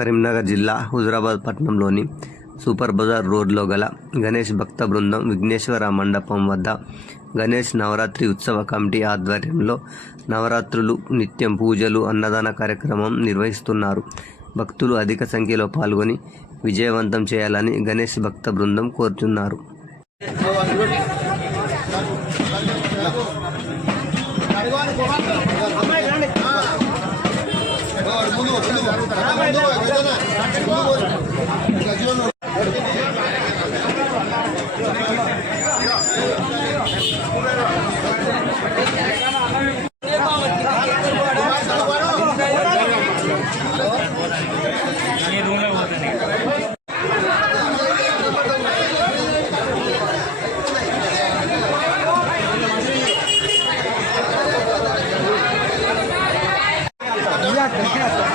కరీంనగర్ జిల్లా హుజరాబాద్ పట్టణంలోని సూపర్ బజార్ రోడ్లో గల గణేష్ భక్త బృందం విఘ్నేశ్వర మండపం వద్ద గణేష్ నవరాత్రి ఉత్సవ కమిటీ ఆధ్వర్యంలో నవరాత్రులు నిత్యం పూజలు అన్నదాన కార్యక్రమం నిర్వహిస్తున్నారు భక్తులు అధిక సంఖ్యలో పాల్గొని విజయవంతం చేయాలని గణేష్ భక్త బృందం కోరుతున్నారు అమ్మాయి Gracias.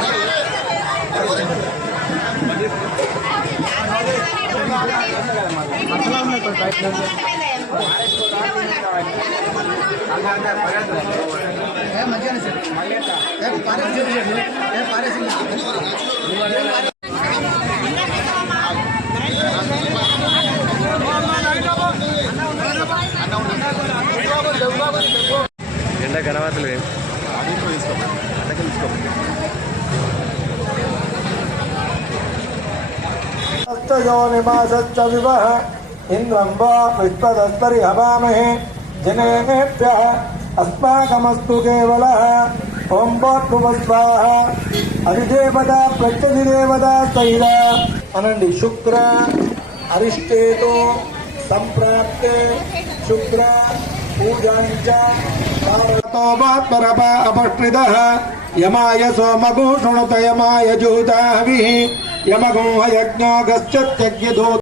మధ్యాహ్నం సార్ రేపు పారేసి ఎండ కనవాతలేదు అది తీసుకోండి योनिमासच्च विव इन्द्रं वा हवामहे जनेभ्यः अस्माकमस्तु केवलः ॐ भोक्तुमस्वाः अभिदेवता प्रत्यधिदेवता सैरा अनण्डि शुक्र अरिष्टे तो सम्प्राप्ते शुक्र पूजाञ्च अपष्टितः यमाय सोमभूषणुत यमाय जूता यमगोहयज्ञागश्च त्यज्ञधो